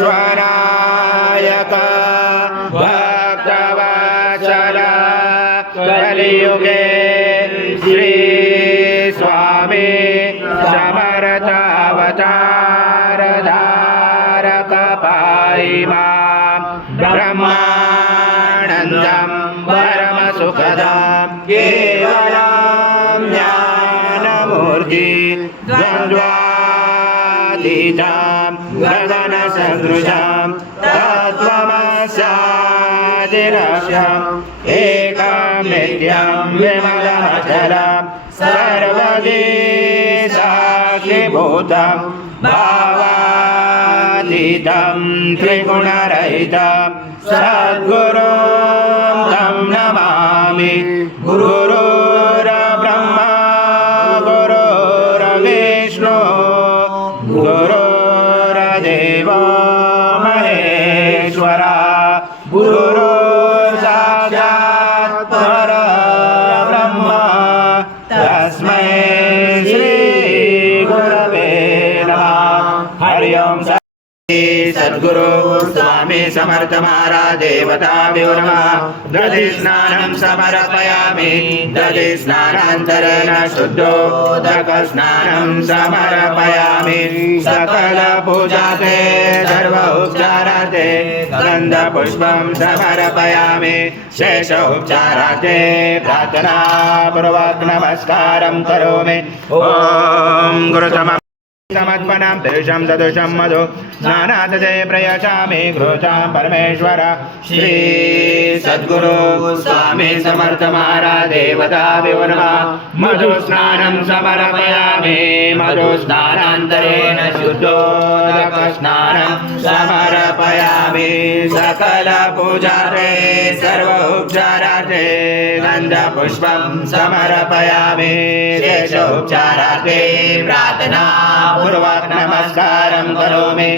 विश्वनायक भक्तवत्सल कलियुगे श्री स्वामी समर्थ अवतार धारक पाहि मां ब्रह्मानन्दं परम सुखदं केवलं ज्ञानमूर्ति द्वन्द्वातीतं गगनसदृशं तत्त्वमस्यादिलक्ष्यम् एकं नित्यं विमलमचलं सर्वदी साक्षिभूतं भावातीतं त्रिगुणरहितं सद्गुरुं तं नमामि। गुरुर्ब्रह्मा गुरुर्विष्णु गुरुर्देवो महेश्वरा गुरुर्साक्षात् परब्रह्म तस्मै श्री गुरवे नमः। हरि ओम। सद्गुरु स्वामी समर्थ महाराज देवताभ्यो नमः। दधि स्नानं समर्पयामि दधि स्नानान्तरेण शुद्धोदक स्नानं समर्पयामि। सकल पूजाते सर्व उपचाराते गन्ध पुष्पं समर्पयामि। शेष उपचाराते प्रार्थना पूर्वक नमस्कारं करोमि। ओम गुरुतम समत्पनं तेषां सदोषं मधु स्नानादते प्रयचामि घृतां परमेश्वर। श्री सद्गुरु स्वामी समर्थ महाराज देवताभ्यो नमः। मधु स्नानं समर्पयामि मधु स्नानान्तरेण शुद्धोदक स्नानं समर्पयामि। सकल पूजाते सर्व उपचाराते गन्ध पुष्पं समर्पयामि। शेष उपचाराते प्रार्थना पूर्वक नमस्कारं करोमि।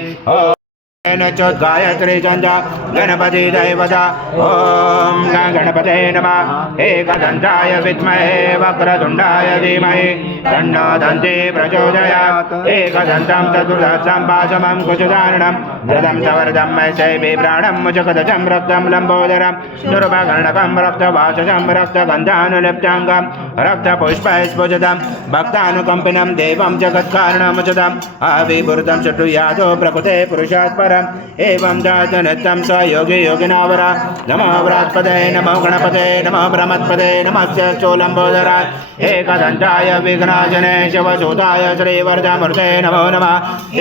गायत्री चंदा गणपति दैवता। ओम गणपते नमः। एकदंताय विद्महे वक्रतुंडाय धीमहि तन्नो दन्ती प्रचोदयात्। एकदन्तं चतुर्दशं पाशमं कुचधारणं धृतं सवर्धं मैषैः प्राणं मुचकदचं रक्तं लम्बोदरं दुर्भगर्णकं रक्तवासजं रक्तगन्धानुलिप्ताङ्गं रक्तपुष्पैस्फुजितं भक्तानुकम्पिनं देवं जगत्कारणमुचितम् आविर्भूतं चतुर्यादो प्रकृते पुरुषात् परम् एवं जातनित्यं स योगी योगिनावरा। नमो बृहस्पते नमो गणपते नमो ब्रह्मत्पते नमस्य चोलम्बोदराय एकदन्ताय विघ्नाशने शिवसूताय श्रीवरदमूर्ते नमो नमः।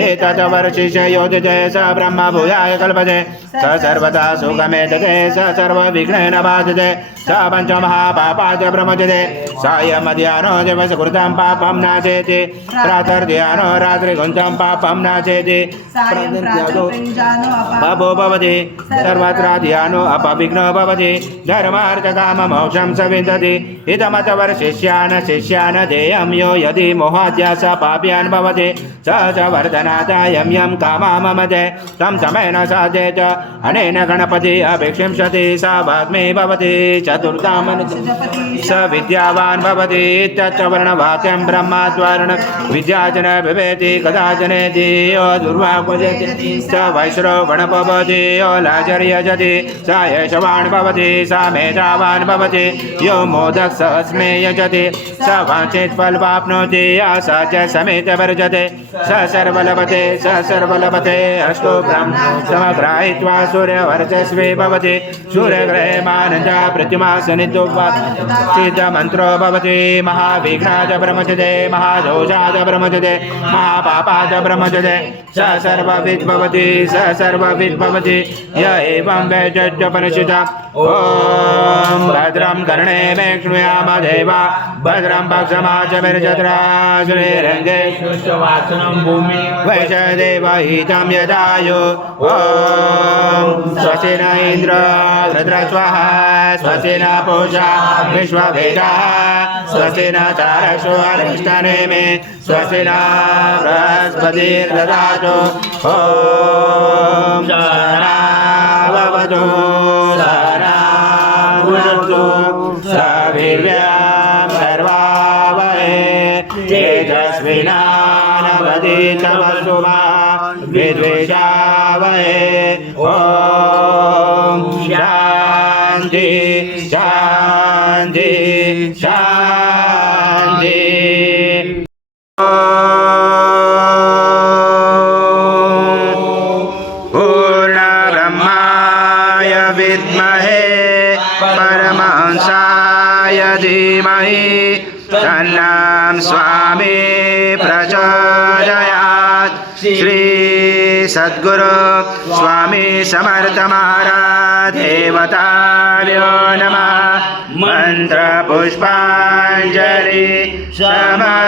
एतत् वर्षिष्य योजिते स ब्रह्म भूयाय कल्पते स सर्वदा सुखमेतते स सर्वविघ्नेन बाधते स पञ्चमहापापात् प्रमुच्यते। सायमध्याह्नो दिवसकृतं पापं नाशेति प्रातर्ध्याह्नो रात्रिगुञ्चं पापं नाशेति। पापो भवति सर्वत्र ध्यानो अपविघ्नो भवति धर्मार्थकाममोक्षं स विन्दति। इदमतवर्षिष्यान् शिष्यान् देयं यो यदि मोहाद्यास पाप्यान् भवति स च वर्धनादायं यं कामाममते तं समेन साधेत। अनेन गणपति अभिक्षिंशति स वाग्मी भवति चतुर्थामनु स विद्यावान् भवति। तच्चवर्णवाक्यं ब्रह्माद्वर्ण विद्याजन विवेति कदाचनेति यो दुर्वाक्येति स वैश्रवण भवति यो लाचर्यजति स यशवान् भवति स मेधावान् भवति यो मोदक सहस्रे यजति स वाञ्छित फलमाप्नोति स च समेत वर्जते स सर्वलभते अष्टो ब्रह्म समग्राहित्वा सूर्यवर्चस्वी भवति। सूर्यग्रहे मानन्दा प्रतिमा सिद्धमन्त्रो भवति। महाविघ्नाद प्रमुच्यते महादोषाद प्रमुच्यते महापापाद प्रमुच्यते स सर्वविद् भवति स स सर्वविद् भवति य एवं वेदोपनिषदा ॐ भद्रं कर्णेमे शृणुयाम देवा भद्रं पक्षमाचमिर्जत्राग्निरङ्गे वाचनं भूमि वैशदेवहितं यदायु ॐ स्वस्ति न इन्द्र रुद्रस्वः स्वस्ति न पूषा विश्ववेदाः स्वस्ति न चारक्षो अरिष्टनेमे स्वस्ति न बृहस्पतिर्ददातु ॐ सहनाववतु सहनाभुनक्तु सवीर्यं सर्वावहै तेजस्विनावधीतमस्तु मा विद्विषावहै ॐ शान्ति शान्ति शान्ति पूर्णब्रह्माय विद्महे परमहंसाय धीमहि तन्नं स्वामी प्रचोदयात् श्री सद्गुरु स्वामी समर्थ महाराज देवताभ्यो नमः मंत्र पुष्पांजलि समर्पयामि।